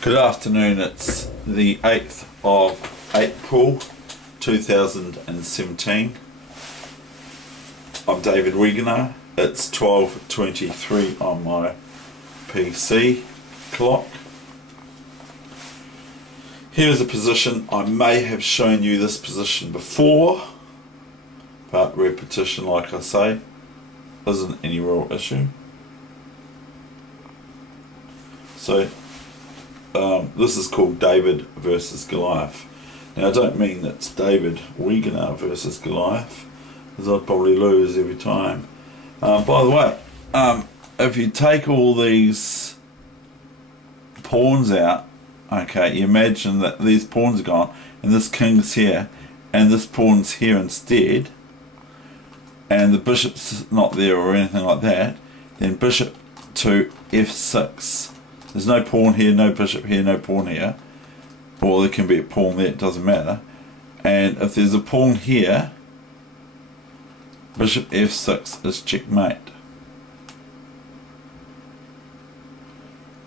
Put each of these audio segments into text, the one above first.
Good afternoon, it's the 8th of April 2017. I'm David Weegenaar. It's 12:23 on my PC clock. Here's a position. I may have shown you this position before, but repetition, like I say, isn't any real issue. So this is called David versus Goliath. Now I don't mean it's David Weegenaar versus Goliath, because I'd probably lose every time. By the way, if you take all these pawns out, okay, you imagine that these pawns are gone, and this king's here, and this pawn's here instead, and the bishop's not there or anything like that, then bishop to f6. There's no pawn here, no bishop here, no pawn here. Or there can be a pawn there, it doesn't matter. And if there's a pawn here, bishop f6 is checkmate.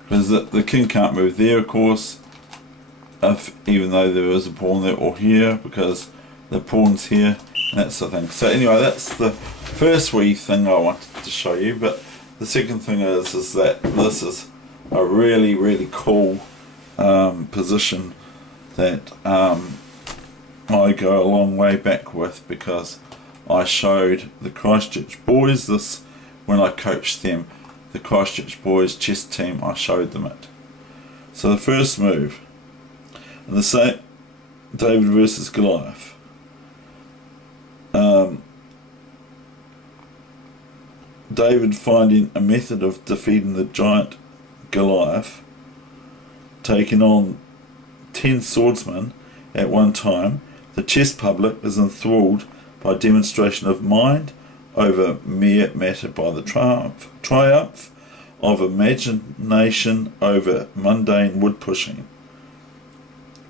Because the king can't move there, of course, even though there is a pawn there or here, because the pawn's here, and that's the thing. So anyway, that's the first wee thing I wanted to show you. But the second thing is that this is a really cool position that I go a long way back with, because I showed the Christchurch boys this when I coached them, the Christchurch boys chess team. I showed them it. So the first move, and the same, David versus Goliath. David finding a method of defeating the giant Goliath, taking on 10 swordsmen at one time. The chess public is enthralled by demonstration of mind over mere matter, by the triumph of imagination over mundane wood pushing.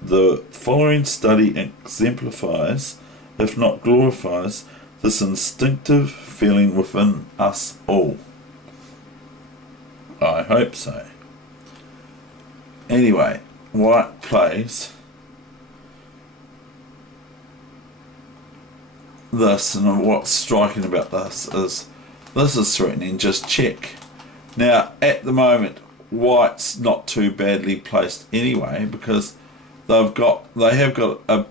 The following study exemplifies, if not glorifies, this instinctive feeling within us all. I hope so. Anyway, white plays this, and what's striking about this is threatening just check. Now at the moment white's not too badly placed anyway, because they have got a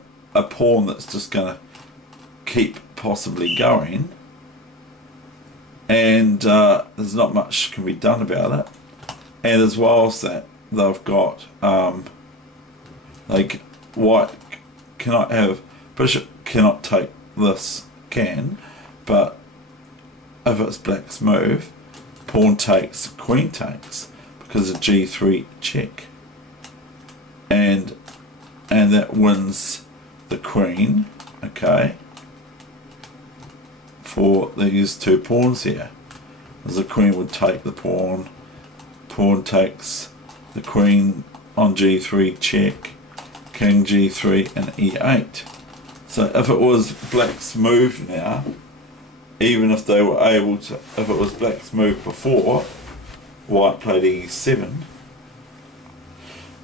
pawn that's just going to keep possibly going, and there's not much can be done about it. And as well as that, they've got like white cannot have, bishop cannot take this, but if it's black's move, pawn takes, queen takes, because of g3 check, and that wins the queen, okay, for these two pawns here, as the queen would take the pawn, pawn takes the queen on g3 check, king g3 and e8. So if it was black's move now, even if they were able to, if it was black's move before white played e7,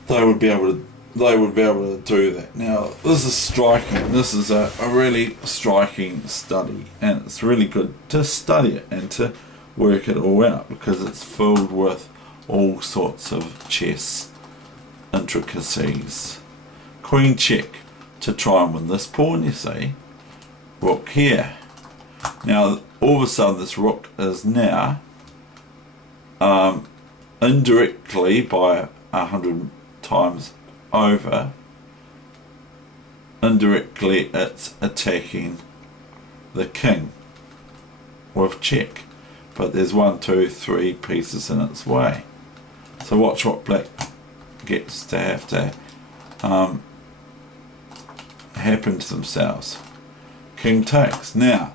they would be able to do that. Now this is striking. This is a really striking study, and it's really good to study it and to work it all out, because it's filled with all sorts of chess intricacies. Queen check to try and win this pawn, you see. Rook here. Now all of a sudden this rook is now indirectly, by 100 times over, indirectly it's attacking the king with check, but there's 1, 2, 3 pieces in its way. So watch what black gets to have to happen to themselves. King takes. Now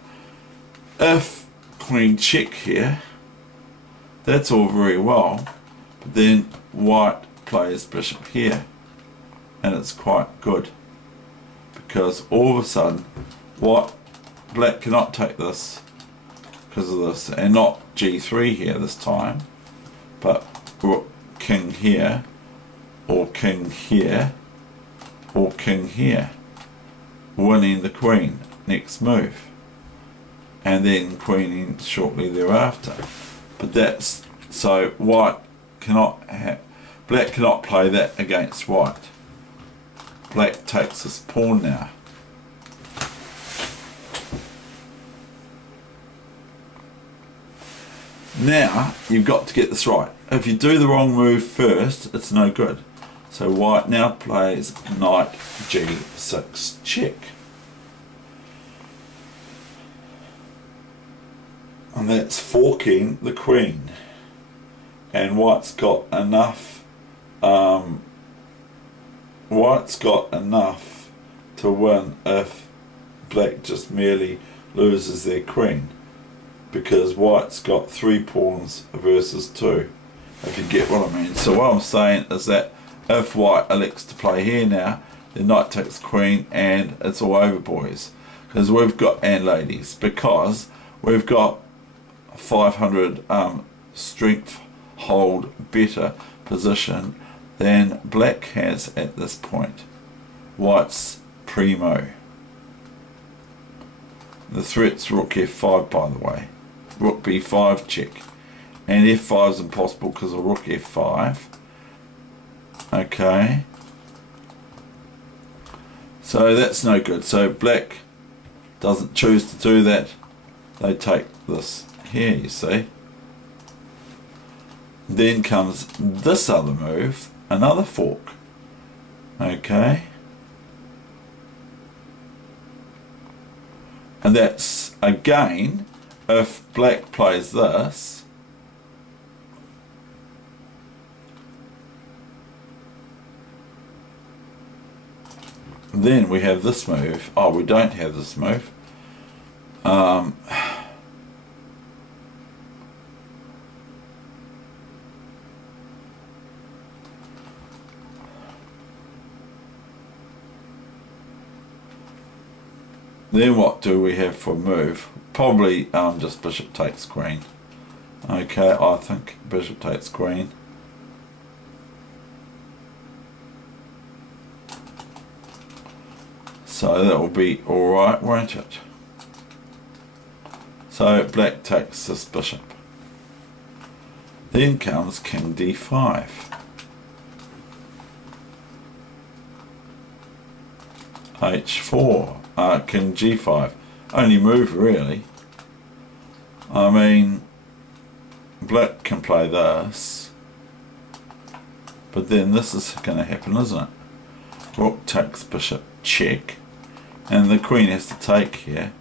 if queen check here, that's all very well, but then white plays bishop here, and it's quite good, because all of a sudden black cannot take this because of this, and not g3 here this time, but rook king here, or king here, or king here, winning the queen next move, and then queening shortly thereafter. But that's, so white cannot have, black cannot play that against white. Black takes this pawn now. Now you've got to get this right. If you do the wrong move first, it's no good. So white now plays knight g6 check. And that's forking the queen. And white's got enough to win if black just merely loses their queen, because white's got 3 pawns versus 2, if you get what I mean. So what I'm saying is that if white elects to play here now, the knight takes queen, and it's all over, boys, because we've got, and ladies, because we've got 500 strength hold better position than black has at this point. White's primo. The threat's rook f5, by the way. Rook b5 check. And f5 is impossible because of rook f5. Okay. So that's no good. So black doesn't choose to do that. They take this here, you see. Then comes this other move, another fork. Okay. And that's, again, if black plays this, then we have this move. Oh, we don't have this move. Then what do we have for move? Probably just bishop takes queen. Okay, I think bishop takes queen. So that will be alright, won't it? So black takes this bishop. Then comes king d5. h4. King g5. Only move, really. I mean, black can play this, but then this is going to happen, isn't it? Rook takes bishop check, and the queen has to take here.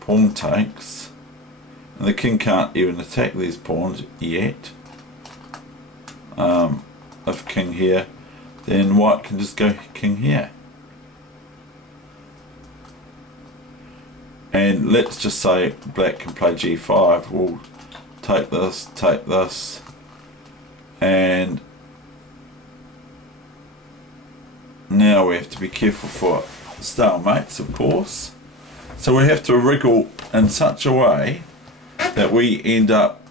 Pawn takes, and the king can't even attack these pawns yet. If king here, then white can just go king here. And let's just say black can play g5. We'll take this, and now we have to be careful for stalemates, of course. So we have to wriggle in such a way that we end up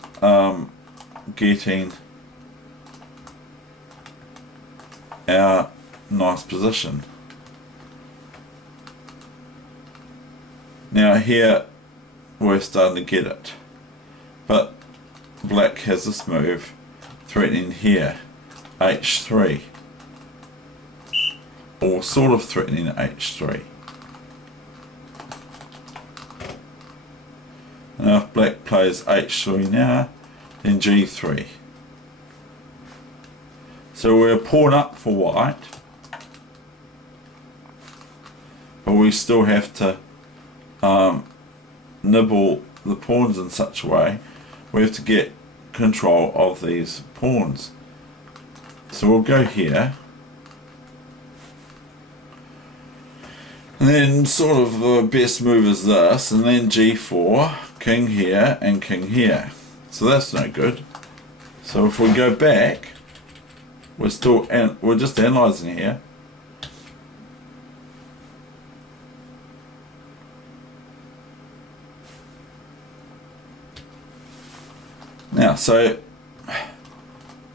getting our nice position. Now here we're starting to get it, but black has this move threatening here, h3, or sort of threatening h3. Now if black plays h3 now, then g3. So we're a pawn up for white, but we still have to nibble the pawns in such a way we have to get control of these pawns. So we'll go here, and then sort of the best move is this, and then g4, king here and king here. So that's no good. So if we go back, we're just analysing here. Now, so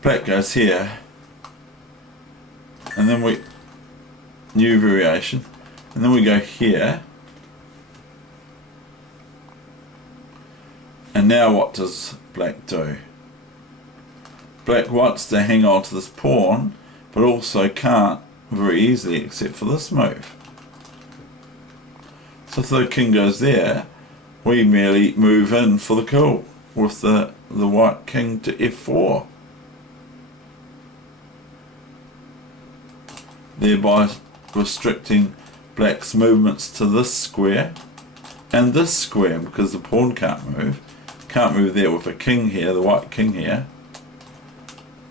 black goes here, and then we, new variation, and then we go here. And now what does black do? Black wants to hang on to this pawn, but also can't very easily except for this move. So if the king goes there, we merely move in for the kill with the white king to f4. Thereby restricting black's movements to this square and this square, because the pawn can't move. Can't move there with a king here, the white king here.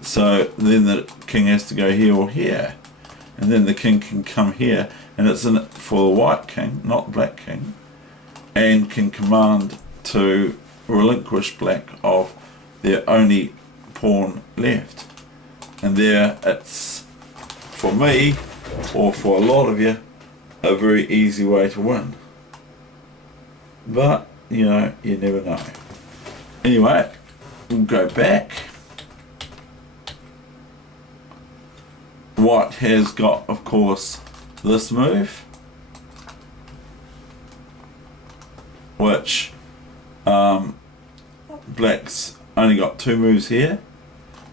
So then the king has to go here or here. And then the king can come here, and it's in it for the white king, not the black king, and can command to relinquish black of their only pawn left. And there it's, for me, or for a lot of you, a very easy way to win. But, you know, you never know. Anyway, we'll go back. White has got, of course, this move, which black's only got two moves here,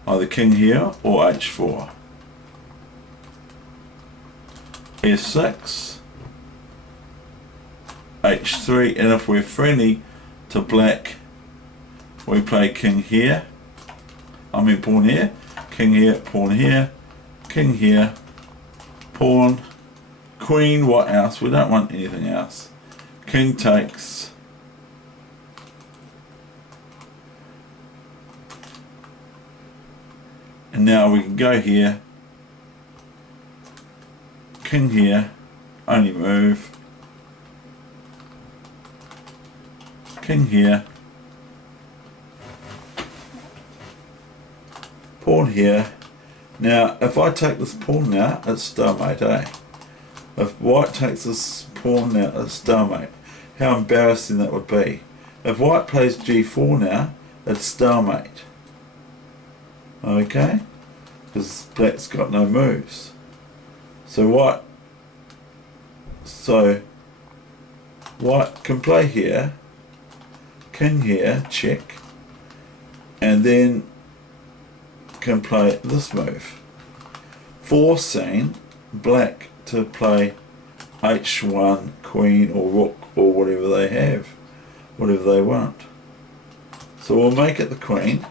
either king here or h4. f6, h3, and if we're friendly to black, we play king here, pawn here, king here, pawn here, king here, pawn, queen, what else? We don't want anything else. King takes, and now we can go here, king here, only move, king here, pawn here. Now if I take this pawn now, it's stalemate, eh? If white takes this pawn now, it's stalemate. How embarrassing that would be. If white plays g4 now, it's stalemate. Okay? Because black's got no moves. So white can play here, king here, check, and then can play this move, forcing black to play h1, queen or rook or whatever they have, whatever they want. So we'll make it the queen,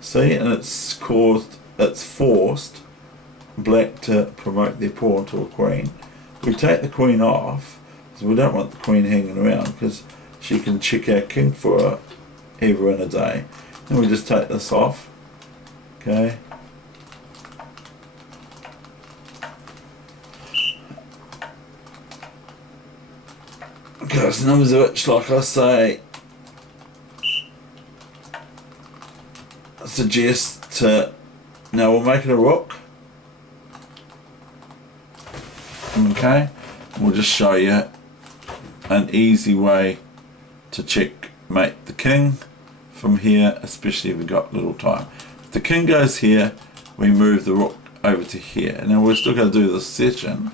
see, and it's forced black to promote their pawn to a queen. We take the queen off because we don't want the queen hanging around, because she can check our king for ever and a day. And we just take this off. Okay. Because numbers of which, like I say, suggest to, now we'll make it a rook. Okay, we'll just show you an easy way to checkmate the king from here, especially if we've got little time. If the king goes here, we move the rook over to here. Now we're still going to do this session,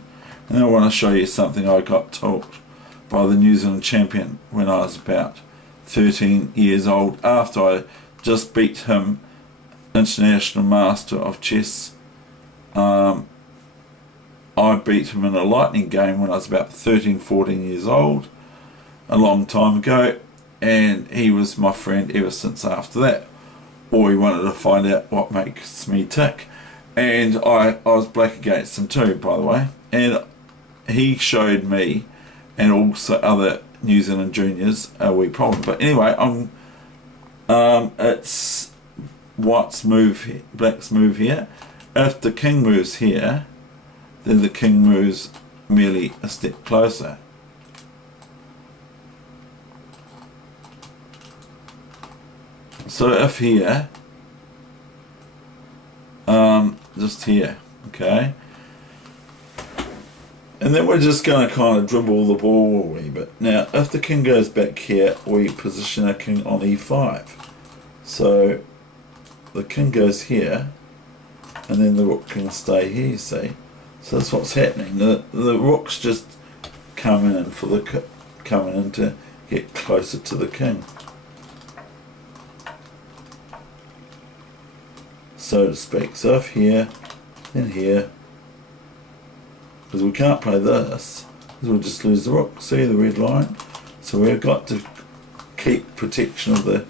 and then I want to show you something I got taught by the New Zealand champion when I was about 13 years old, after I just beat him, international master of chess. I beat him in a lightning game when I was about 13, 14 years old, a long time ago, and he was my friend ever since after that. Or he wanted to find out what makes me tick. And I was black against him too, by the way. And he showed me, and also other New Zealand juniors, a wee problem. But anyway, it's white's move here, black's move here. If the king moves here, then the king moves merely a step closer. So if here, just here, okay, and then we're just going to kind of dribble the ball a wee bit. Now if the king goes back here, we position our king on e5. So the king goes here, and then the rook can stay here, you see. So that's what's happening. The rook's just coming in to get closer to the king, so to speak. So if here, then here, because we can't play this, because we'll just lose the rook. See the red line? So we've got to keep protection of the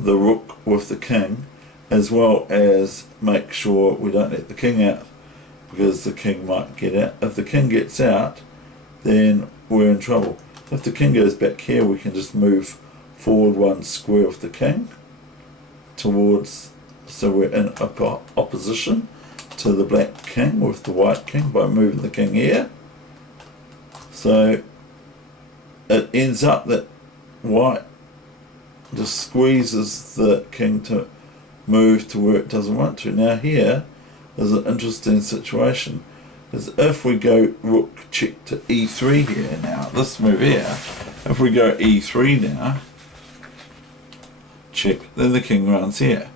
rook with the king, as well as make sure we don't let the king out, because the king might get out. If the king gets out, then we're in trouble. If the king goes back here, we can just move forward one square with the king towards, so we're in opposition to the black king with the white king by moving the king here. So it ends up that white just squeezes the king to move to where it doesn't want to. Now here is an interesting situation, is if we go rook check to e3 here now, this move here, if we go e3 now, check, then the king runs here.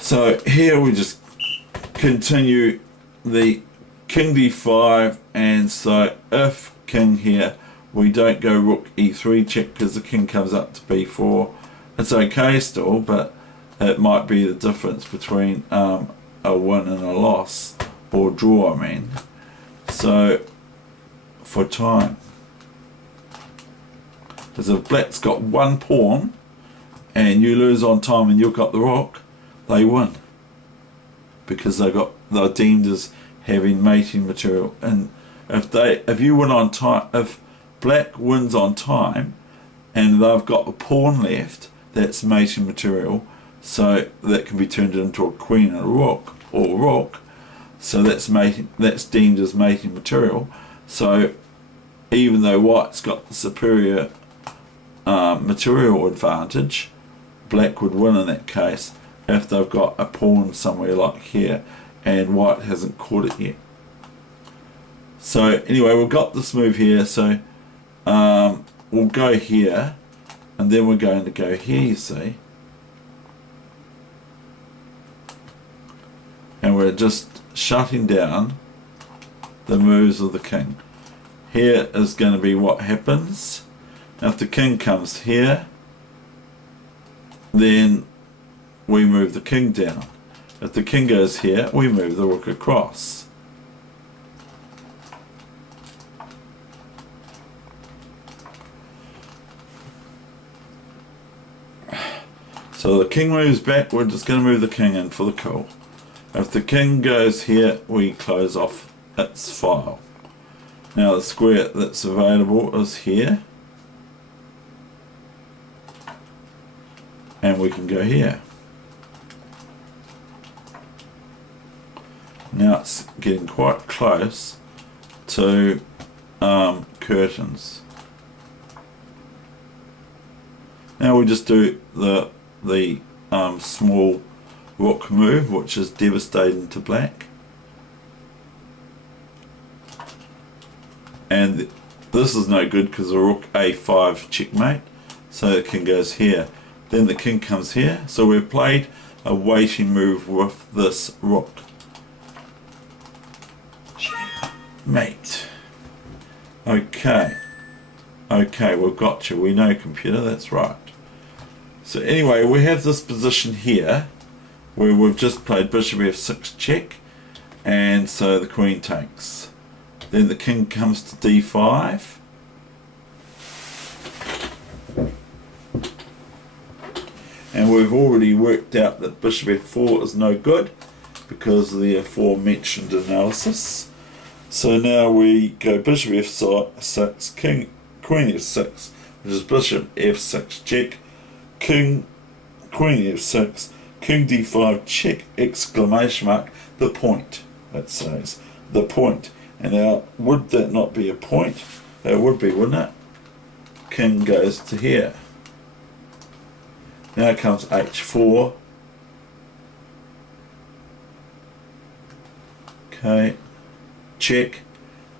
So here we just continue the king d5, and so if king here, we don't go rook e3 check because the king comes up to b4. It's okay still, but it might be the difference between a win and a loss, or draw, I mean. So for time, because if black's got one pawn and you lose on time and you've got the rook, they win, because they're deemed as having mating material. And if you win on time, if black wins on time and they've got a pawn left, that's mating material, so that can be turned into a queen and a rook, or rook, so that's mating, that's deemed as mating material. So even though white's got the superior material advantage, black would win in that case if they've got a pawn somewhere like here and white hasn't caught it yet. So anyway, we've got this move here, so we'll go here, and then we're going to go here, you see, and we're just shutting down the moves of the king. Here is going to be what happens. Now if the king comes here, then we move the king down. If the king goes here, we move the rook across. So the king moves back, we're just going to move the king in for the kill. If the king goes here, we close off its file. Now the square that's available is here, and we can go here. Now it's getting quite close to curtains. Now we just do the small rook move, which is devastating to black, and this is no good because the rook a5 checkmate, so the king goes here, then the king comes here, so we've played a waiting move with this rook. Mate. Okay, we've got you. We know, computer, that's right. So anyway, we have this position here where we've just played bishop f6 check, and so the queen takes. Then the king comes to d5. And we've already worked out that bishop f4 is no good because of the aforementioned analysis. So now we go bishop f6, queen f6, which is bishop f6 check, queen f6, king d5 check, exclamation mark, the point, it says, the point. And now, would that not be a point? It would be, wouldn't it? King goes to here. Now comes h4. Okay, check.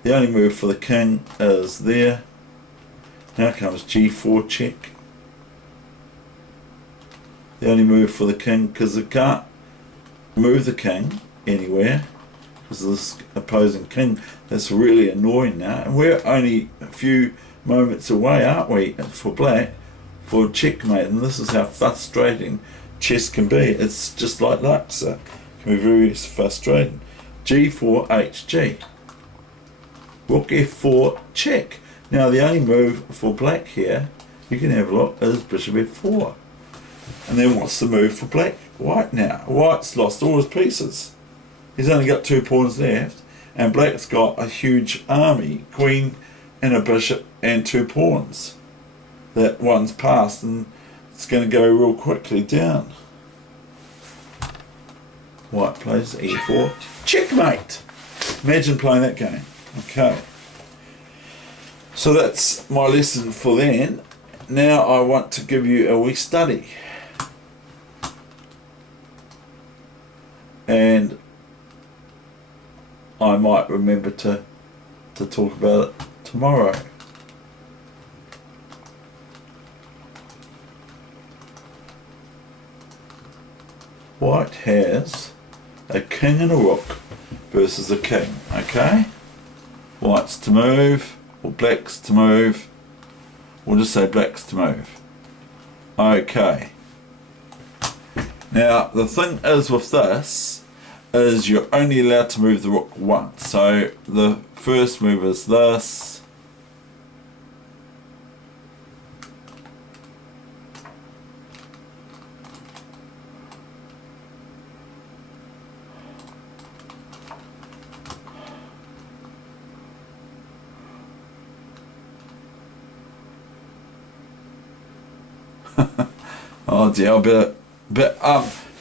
The only move for the king is there. Now comes g4 check. the only move for the king, because it can't move the king anywhere because of this opposing king. That's really annoying now, and we're only a few moments away, aren't we, for black, for checkmate. And this is how frustrating chess can be. It's just like Luxor. It can be very frustrating. G4 HG, rook F4 check. Now the only move for black here, you can have a look, is bishop F4. And then what's the move for black? White now. White's lost all his pieces. He's only got 2 pawns left, and black's got a huge army, queen and a bishop and 2 pawns. That one's passed, and it's going to go real quickly down. White plays E4. Checkmate! Imagine playing that game. Okay. So that's my lesson for then. Now I want to give you a wee study. And I might remember to talk about it tomorrow. White has a king and a rook versus a king, okay? White's to move, or black's to move. We'll just say black's to move. Okay. Now, the thing is with this, is you're only allowed to move the rook once. So the first move is this. Oh dear, but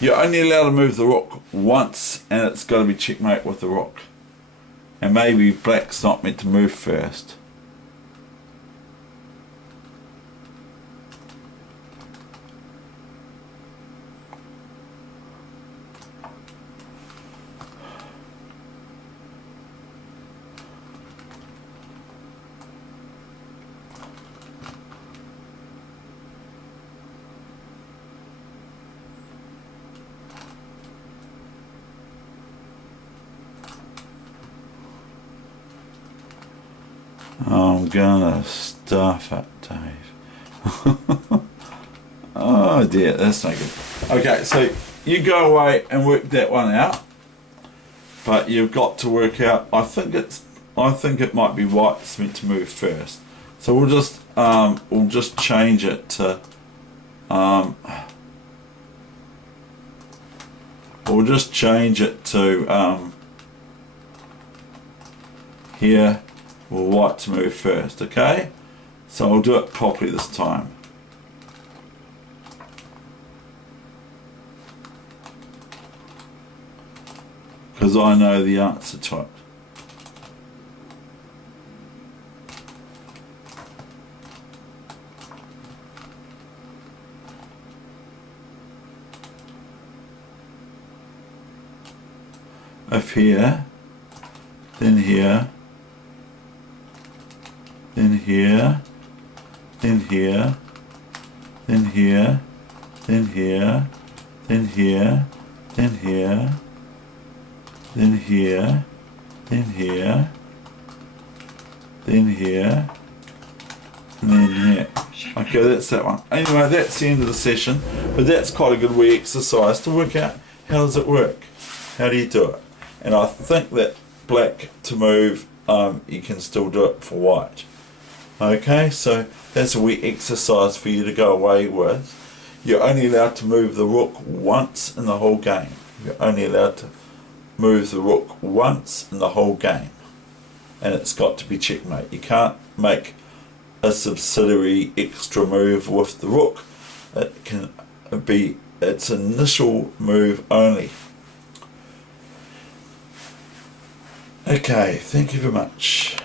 you're only allowed to move the rook once, and it's got to be checkmate with the rook. And maybe black's not meant to move first. I'm gonna stuff it, Dave. Oh dear, that's no good. Okay, so you go away and work that one out, but you've got to work out. I think it might be white's meant to move first. So we'll just change it to here. Well, white to move first, okay? So I'll do it properly this time. Because I know the answer to it. If here, then here, then here, then here, then here, then here, then here, then here, then here, then here, then here, and then here. Okay, that's that one. Anyway, that's the end of the session, but that's quite a good wee exercise to work out how does it work, how do you do it. And I think that black to move, you can still do it for white. Okay, so that's a wee exercise for you to go away with. You're only allowed to move the rook once in the whole game. You're only allowed to move the rook once in the whole game. And it's got to be checkmate. You can't make a subsidiary extra move with the rook. It can be its initial move only. Okay, thank you very much.